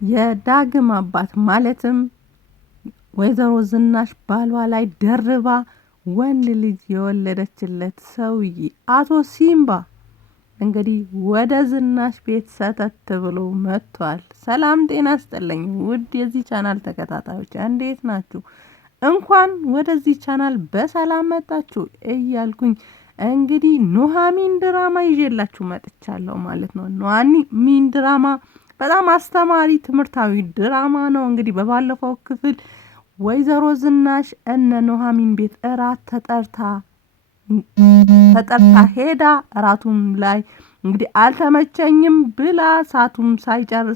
የዳግም አባት ማለትም ወይዘሮ ዝናሽ ባሏ ላይ ደርባ ወንድ ልጅ የወለደችለት ሰውዬ አቶ ሲምባ እንግዲህ ወደ ዝናሽ ቤት ሰተት ብሎ መጥቷል። ሰላም ጤና ይስጥልኝ ውድ የዚህ ቻናል ተከታታዮች እንዴት ናችሁ? እንኳን ወደዚህ ቻናል በሰላም መጣችሁ እያልኩኝ እንግዲህ ኑሃሚን ድራማ ይዤላችሁ መጥቻለሁ ማለት ነው። ኑሃሚን ድራማ በጣም አስተማሪ ትምህርታዊ ድራማ ነው። እንግዲህ በባለፈው ክፍል ወይዘሮ ዝናሽ እነ ኑሃሚን ቤት እራት ተጠርታ ሄዳ እራቱም ላይ እንግዲህ አልተመቸኝም ብላ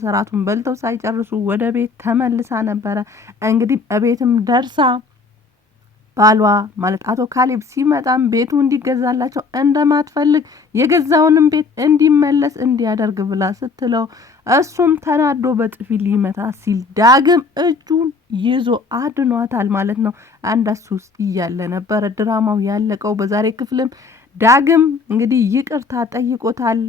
እራቱን በልተው ሳይጨርሱ ወደ ቤት ተመልሳ ነበረ። እንግዲህ እቤትም ደርሳ ባሏ ማለት አቶ ካሌብ ሲመጣም ቤቱ እንዲገዛላቸው እንደማትፈልግ የገዛውንም ቤት እንዲመለስ እንዲያደርግ ብላ ስትለው እሱም ተናዶ በጥፊ ሊመታ ሲል ዳግም እጁን ይዞ አድኗታል ማለት ነው። አንዳሱ እያለ ነበረ ድራማው ያለቀው። በዛሬ ክፍልም ዳግም እንግዲህ ይቅርታ ጠይቆታል።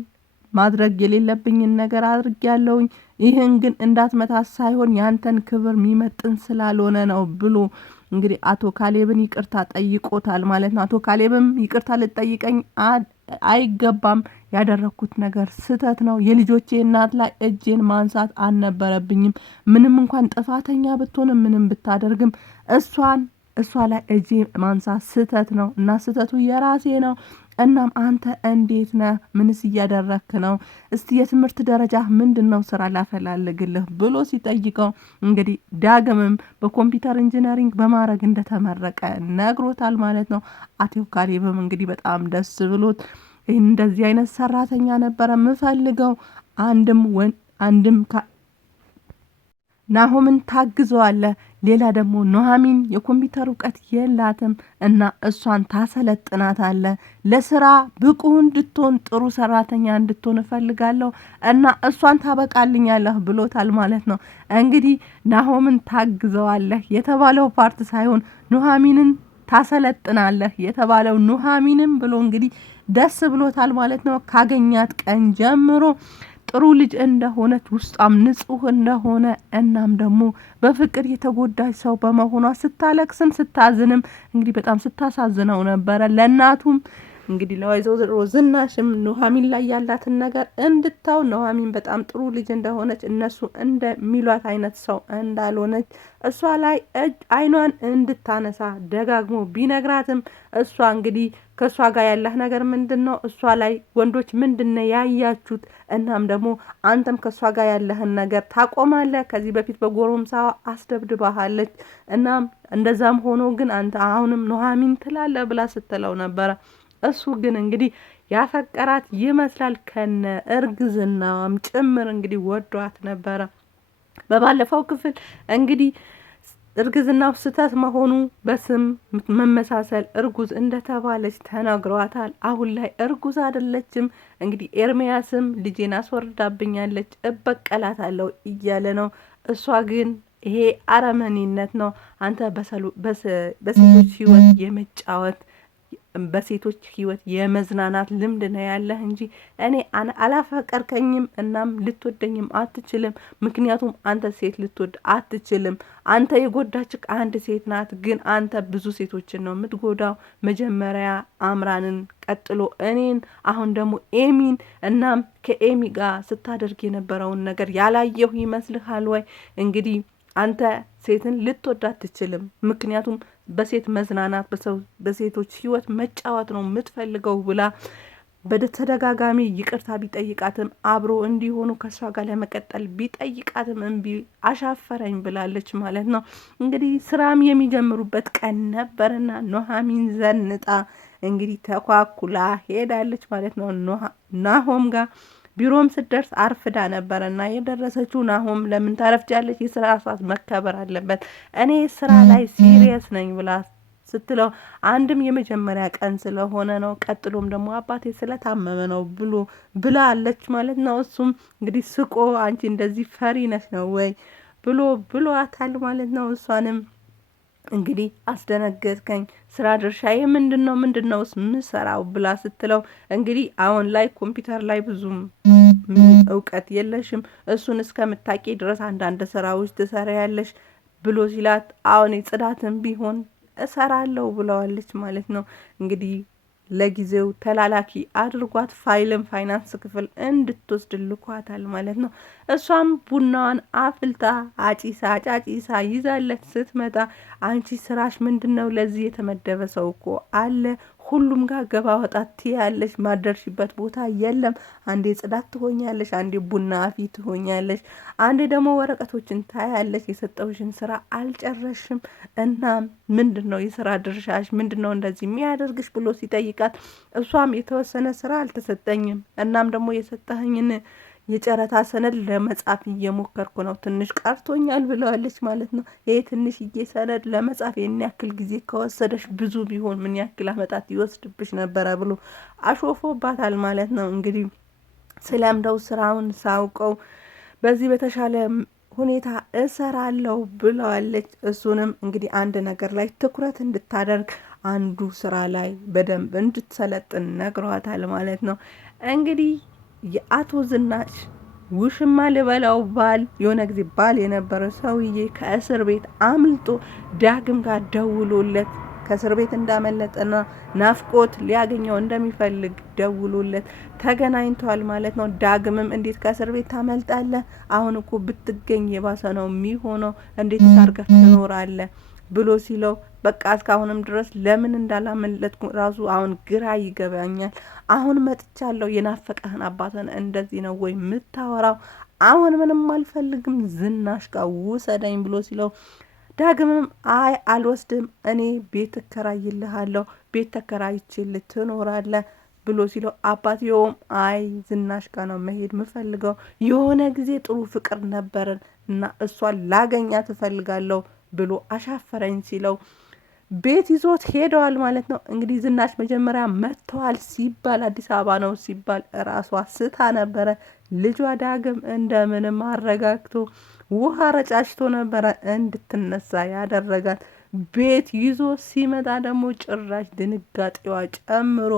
ማድረግ የሌለብኝን ነገር አድርጌያለሁኝ፣ ይህን ግን እንዳትመታ ሳይሆን ያንተን ክብር የሚመጥን ስላልሆነ ነው ብሎ እንግዲህ አቶ ካሌብን ይቅርታ ጠይቆታል ማለት ነው። አቶ ካሌብም ይቅርታ ልጠይቀኝ አይገባም፣ ያደረኩት ነገር ስህተት ነው። የልጆቼ እናት ላይ እጄን ማንሳት አልነበረብኝም። ምንም እንኳን ጥፋተኛ ብትሆንም ምንም ብታደርግም እሷ ላይ እጄ ማንሳት ስህተት ነው እና ስህተቱ የራሴ ነው። እናም አንተ እንዴት ነህ? ምንስ እያደረክ ነው? እስቲ የትምህርት ደረጃ ምንድነው? ስራ ላፈላልግልህ ብሎ ሲጠይቀው እንግዲህ ዳግምም በኮምፒውተር ኢንጂነሪንግ በማድረግ እንደተመረቀ ነግሮታል ማለት ነው። አቶ ካሌብም እንግዲህ በጣም ደስ ብሎት እንደዚህ አይነት ሰራተኛ ነበረ የምፈልገው፣ አንድም ናሆምን ታግዘዋለህ፣ ሌላ ደግሞ ኑሃሚን የኮምፒውተር እውቀት የላትም እና እሷን ታሰለጥናታለህ፣ ለስራ ብቁ እንድትሆን ጥሩ ሰራተኛ እንድትሆን እፈልጋለሁ እና እሷን ታበቃልኛለህ ብሎታል ማለት ነው። እንግዲህ ናሆምን ታግዘዋለህ የተባለው ፓርት ሳይሆን ኑሃሚንን ታሰለጥናለህ የተባለው ኑሃሚንን ብሎ እንግዲህ ደስ ብሎታል ማለት ነው። ካገኛት ቀን ጀምሮ ጥሩ ልጅ እንደሆነች ውስጧም ንጹህ እንደሆነ እናም ደግሞ በፍቅር የተጎዳች ሰው በመሆኗ ስታለቅስም ስታዝንም እንግዲህ በጣም ስታሳዝነው ነበረ። ለእናቱም እንግዲህ ለወይዘሮ ዝናሽም ኑሃሚን ላይ ያላትን ነገር እንድታው ኑሃሚን በጣም ጥሩ ልጅ እንደሆነች እነሱ እንደሚሏት አይነት ሰው እንዳልሆነች እሷ ላይ አይኗን እንድታነሳ ደጋግሞ ቢነግራትም እሷ እንግዲህ ከእሷ ጋር ያለህ ነገር ምንድነው? እሷ ላይ ወንዶች ምንድነው ያያችሁት? እናም ደግሞ አንተም ከእሷ ጋር ያለህን ነገር ታቆማለህ። ከዚህ በፊት በጎረምሳ አስደብድባሃለች። እናም እንደዛም ሆኖ ግን አንተ አሁንም ኑሃሚን ትላለህ ብላ ስትለው ነበረ። እሱ ግን እንግዲህ ያፈቀራት ይመስላል ከነ እርግዝናዋም ጭምር እንግዲህ ወዷት ነበረ። በባለፈው ክፍል እንግዲህ እርግዝናው ስህተት መሆኑ በስም መመሳሰል እርጉዝ እንደተባለች ተነግሯታል። አሁን ላይ እርጉዝ አይደለችም። እንግዲህ ኤርሚያስም ልጄን አስወርዳብኛለች እበቀላታለሁ እያለ ነው። እሷ ግን ይሄ አረመኔነት ነው። አንተ በሴቶች ህይወት የመጫወት በሴቶች ህይወት የመዝናናት ልምድ ነው ያለህ እንጂ እኔ አላፈቀርከኝም፣ እናም ልትወደኝም አትችልም። ምክንያቱም አንተ ሴት ልትወድ አትችልም። አንተ የጎዳችህ አንድ ሴት ናት፣ ግን አንተ ብዙ ሴቶችን ነው የምትጎዳው። መጀመሪያ አምራንን፣ ቀጥሎ እኔን፣ አሁን ደግሞ ኤሚን። እናም ከኤሚ ጋር ስታደርግ የነበረውን ነገር ያላየሁ ይመስልሃል ወይ? እንግዲህ አንተ ሴትን ልትወድ አትችልም። ምክንያቱም በሴት መዝናናት በሴቶች ህይወት መጫወት ነው የምትፈልገው ብላ በተደጋጋሚ ይቅርታ ቢጠይቃትም አብሮ እንዲሆኑ ከሷ ጋር ለመቀጠል ቢጠይቃትም እምቢ አሻፈረኝ ብላለች ማለት ነው። እንግዲህ ስራም የሚጀምሩበት ቀን ነበርና ኑሃሚን ዘንጣ እንግዲህ ተኳኩላ ሄዳለች ማለት ነው ናሆም ጋር። ቢሮም ስትደርስ አርፍዳ ነበረና የደረሰችው ናሆም ለምን ታረፍጃለች? የስራ ሰዓት መከበር አለበት፣ እኔ ስራ ላይ ሲሪየስ ነኝ ብላ ስትለው አንድም የመጀመሪያ ቀን ስለሆነ ነው፣ ቀጥሎም ደግሞ አባቴ ስለታመመ ነው ብላለች ማለት ነው። እሱም እንግዲህ ስቆ አንቺ እንደዚህ ፈሪ ነሽ ነው ወይ ብሏታል ማለት ነው። እሷንም እንግዲህ አስደነገጥከኝ፣ ስራ ድርሻዬ ምንድነውስ ምሰራው ብላ ስትለው እንግዲህ አሁን ላይ ኮምፒውተር ላይ ብዙም እውቀት የለሽም፣ እሱን እስከምታቂ ድረስ አንዳንድ ስራዎች ትሰሪያለሽ ብሎ ሲላት አሁን ጽዳትም ቢሆን እሰራለሁ ብለዋለች ማለት ነው። እንግዲህ ለጊዜው ተላላኪ አድርጓት ፋይልም ፋይናንስ ክፍል እንድትወስድ ልኳታል ማለት ነው። እሷም ቡናዋን አፍልታ አጫጭሳ ይዛለት ስትመጣ አንቺ ስራሽ ምንድነው? ለዚህ የተመደበ ሰው እኮ አለ፣ ሁሉም ጋር ገባ ወጣት ትያለሽ፣ ማደርሽበት ቦታ የለም። አንዴ ጽዳት ትሆኛለሽ፣ አንዴ ቡና አፊ ትሆኛለሽ፣ አንዴ ደግሞ ወረቀቶችን ታያለሽ። የሰጠውሽን ስራ አልጨረሽም እና ምንድነው የስራ ድርሻሽ? ምንድነው እንደዚህ የሚያደርግሽ ብሎ ሲጠይቃት እሷም የተወሰነ ስራ አልተሰጠኝም፣ እናም ደግሞ የሰጠኸኝን የጨረታ ሰነድ ለመጻፍ እየሞከርኩ ነው፣ ትንሽ ቀርቶኛል ብለዋለች ማለት ነው። ይሄ ትንሽዬ ሰነድ ለመጻፍ የኔ ያክል ጊዜ ከወሰደሽ ብዙ ቢሆን ምን ያክል አመታት ይወስድብሽ ነበረ ብሎ አሾፎባታል ማለት ነው። እንግዲህ ስለምደው ስራውን ሳውቀው በዚህ በተሻለ ሁኔታ እሰራለሁ ብለዋለች። እሱንም እንግዲህ አንድ ነገር ላይ ትኩረት እንድታደርግ አንዱ ስራ ላይ በደንብ እንድትሰለጥን ነግሯታል ማለት ነው። እንግዲህ የአቶ ዝናሽ ውሽማ ልበላው ባል የሆነ ጊዜ ባል የነበረ ሰውዬ ከእስር ቤት አምልጦ ዳግም ጋር ደውሎለት ከእስር ቤት እንዳመለጠና ናፍቆት ሊያገኘው እንደሚፈልግ ደውሎለት ተገናኝተዋል ማለት ነው። ዳግምም እንዴት ከእስር ቤት ታመልጣለህ? አሁን እኮ ብትገኝ የባሰ ነው የሚሆነው፣ እንዴት ታርገህ ትኖራለህ ብሎ ሲለው በቃ እስካሁንም ድረስ ለምን እንዳላመለጥኩ ራሱ አሁን ግራ ይገባኛል። አሁን መጥቻለሁ። የናፈቀህን አባትን እንደዚህ ነው ወይ የምታወራው? አሁን ምንም አልፈልግም፣ ዝናሽ ጋር ውሰደኝ ብሎ ሲለው ዳግምም አይ አልወስድም፣ እኔ ቤት እከራይልሃለሁ፣ ቤት ተከራይቼልህ ትኖራለህ ብሎ ሲለው አባትየውም አይ ዝናሽ ጋር ነው መሄድ የምፈልገው፣ የሆነ ጊዜ ጥሩ ፍቅር ነበርን እና እሷን ላገኛት እፈልጋለሁ ብሎ አሻፈረኝ ሲለው ቤት ይዞት ሄደዋል ማለት ነው። እንግዲህ ዝናሽ መጀመሪያ መጥተዋል ሲባል አዲስ አበባ ነው ሲባል ራሷ ስታ ነበረ። ልጇ ዳግም እንደምንም አረጋግቶ ውሃ ረጫጭቶ ነበረ እንድትነሳ ያደረጋት። ቤት ይዞ ሲመጣ ደግሞ ጭራሽ ድንጋጤዋ ጨምሮ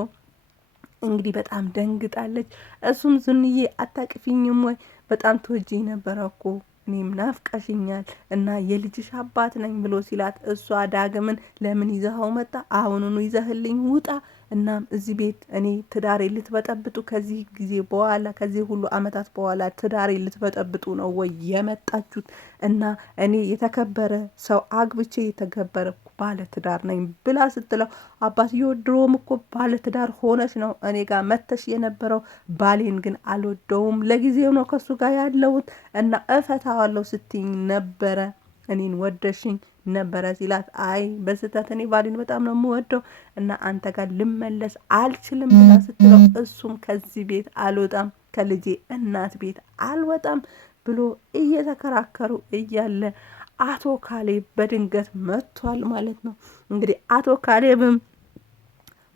እንግዲህ በጣም ደንግጣለች። እሱም ዝንዬ አታቅፊኝም ወይ? በጣም ትወጂኝ ነበረ እኮ እኔም ናፍቀሽኛል እና የልጅሽ አባት ነኝ ብሎ ሲላት እሷ ዳግምን ለምን ይዘኸው መጣ? አሁኑኑ ይዘህልኝ ውጣ። እናም እዚህ ቤት እኔ ትዳሬ ልትበጠብጡ ከዚህ ጊዜ በኋላ ከዚህ ሁሉ አመታት በኋላ ትዳሬ ልትበጠብጡ ነው ወይ የመጣችሁት? እና እኔ የተከበረ ሰው አግብቼ የተከበረ ባለ ትዳር ነኝ ብላ ስትለው አባትዮ ድሮም እኮ ባለ ትዳር ሆነሽ ነው እኔ ጋር መተሽ የነበረው፣ ባሌን ግን አልወደውም፣ ለጊዜው ነው ከሱ ጋር ያለሁት እና እፈታዋለሁ ስትኝ ነበረ፣ እኔን ወደሽኝ ነበረ ሲላት አይ በስተት እኔ ባሌን በጣም ነው የምወደው እና አንተ ጋር ልመለስ አልችልም ብላ ስትለው እሱም ከዚህ ቤት አልወጣም፣ ከልጄ እናት ቤት አልወጣም ብሎ እየተከራከሩ እያለ አቶ ካሌብ በድንገት መጥቷል ማለት ነው። እንግዲህ አቶ ካሌብም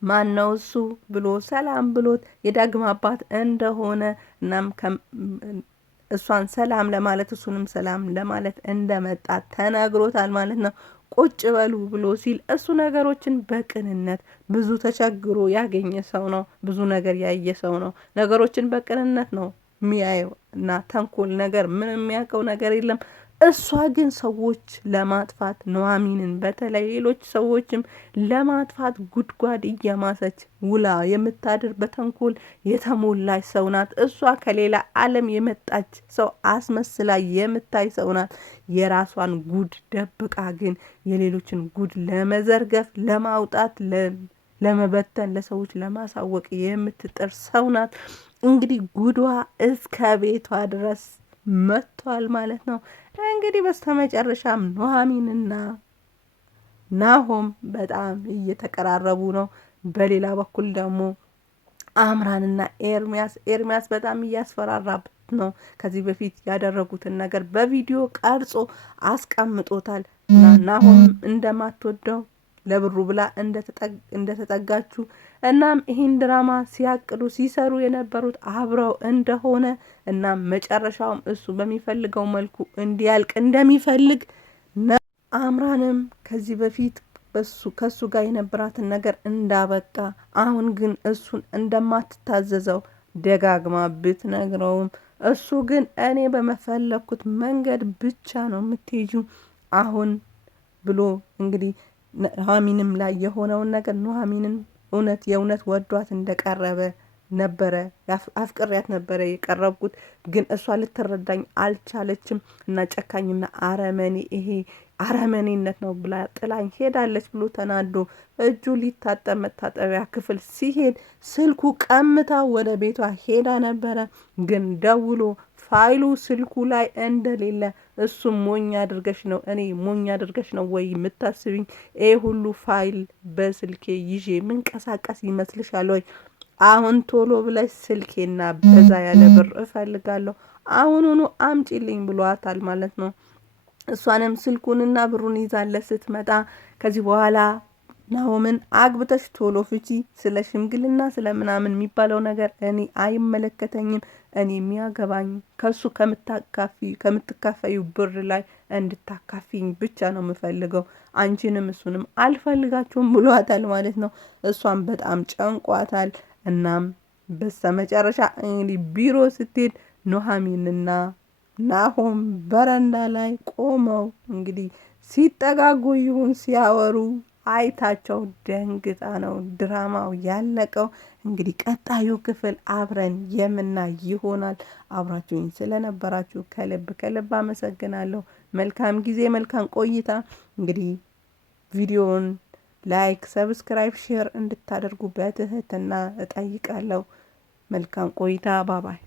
ማን ነው እሱ ብሎ ሰላም ብሎት የዳግም አባት እንደሆነ እናም እሷን ሰላም ለማለት እሱንም ሰላም ለማለት እንደመጣ ተናግሮታል ማለት ነው። ቁጭ በሉ ብሎ ሲል እሱ ነገሮችን በቅንነት ብዙ ተቸግሮ ያገኘ ሰው ነው። ብዙ ነገር ያየ ሰው ነው። ነገሮችን በቅንነት ነው የሚያየው እና ተንኮል ነገር ምን የሚያውቀው ነገር የለም። እሷ ግን ሰዎች ለማጥፋት ኑሐሚንን በተለይ ሌሎች ሰዎችም ለማጥፋት ጉድጓድ እያማሰች ውላ የምታድር በተንኮል የተሞላች ሰው ናት። እሷ ከሌላ ዓለም የመጣች ሰው አስመስላ የምታይ ሰው ናት። የራሷን ጉድ ደብቃ ግን የሌሎችን ጉድ ለመዘርገፍ፣ ለማውጣት፣ ለመበተን፣ ለሰዎች ለማሳወቅ የምትጥር ሰው ናት። እንግዲህ ጉዷ እስከ ቤቷ ድረስ መጥቷል ማለት ነው። እንግዲህ በስተመጨረሻም ኑሐሚንና ናሆም በጣም እየተቀራረቡ ነው። በሌላ በኩል ደግሞ አምራንና ኤርሚያስ በጣም እያስፈራራበት ነው። ከዚህ በፊት ያደረጉትን ነገር በቪዲዮ ቀርጾ አስቀምጦታል እና ናሆም እንደማትወደው ለብሩ ብላ እንደተጠጋችሁ እናም ይህን ድራማ ሲያቅዱ ሲሰሩ የነበሩት አብረው እንደሆነ እናም መጨረሻውም እሱ በሚፈልገው መልኩ እንዲያልቅ እንደሚፈልግ አምራንም ከዚህ በፊት ከሱ ጋር የነበራትን ነገር እንዳበቃ አሁን ግን እሱን እንደማትታዘዘው ደጋግማ ብትነግረውም እሱ ግን እኔ በመፈለኩት መንገድ ብቻ ነው የምትሄጂው አሁን ብሎ እንግዲህ ኑሐሚንም ላይ የሆነውን ነገር ኑሐሚንን የእውነት ወዷት እንደቀረበ ነበረ አፍቅሪያት ነበረ የቀረብኩት ግን እሷ ልትረዳኝ አልቻለችም እና ጨካኝና አረመኔ ይሄ አረመኔነት ነው ብላ ጥላኝ ሄዳለች ብሎ ተናዶ እጁ ሊታጠብ መታጠቢያ ክፍል ሲሄድ ስልኩ ቀምታ ወደ ቤቷ ሄዳ ነበረ። ግን ደውሎ ፋይሉ ስልኩ ላይ እንደሌለ እሱም ሞኝ አድርገሽ ነው እኔ ሞኝ አድርገሽ ነው ወይ የምታስቢኝ? ይሄ ሁሉ ፋይል በስልኬ ይዤ ምንቀሳቀስ ይመስልሻል ወይ? አሁን ቶሎ ብለሽ ስልኬና በዛ ያለ ብር እፈልጋለሁ አሁኑኑ አምጪልኝ ብሏታል ማለት ነው። እሷንም ስልኩንና ብሩን ይዛለት ስትመጣ ከዚህ በኋላ ናሆምን አግብተሽ ቶሎ ፍቺ፣ ስለ ሽምግልና ስለ ምናምን የሚባለው ነገር እኔ አይመለከተኝም። እኔ የሚያገባኝ ከሱ ከምትካፈዩ ብር ላይ እንድታካፊኝ ብቻ ነው የምፈልገው። አንቺንም እሱንም አልፈልጋችሁም ብሏታል ማለት ነው። እሷም በጣም ጨንቋታል። እናም በስተመጨረሻ እንግዲህ ቢሮ ስትሄድ ኑሐሚንና ናሆም በረንዳ ላይ ቆመው እንግዲህ ሲጠጋጉ ይሁን ሲያወሩ አይታቸው ደንግጣ ነው ድራማው ያለቀው። እንግዲህ ቀጣዩ ክፍል አብረን የምናይ ይሆናል። አብራችሁኝ ስለነበራችሁ ከልብ አመሰግናለሁ። መልካም ጊዜ፣ መልካም ቆይታ። እንግዲህ ቪዲዮውን ላይክ፣ ሰብስክራይብ፣ ሼር እንድታደርጉ በትህትና እጠይቃለሁ። መልካም ቆይታ። ባባይ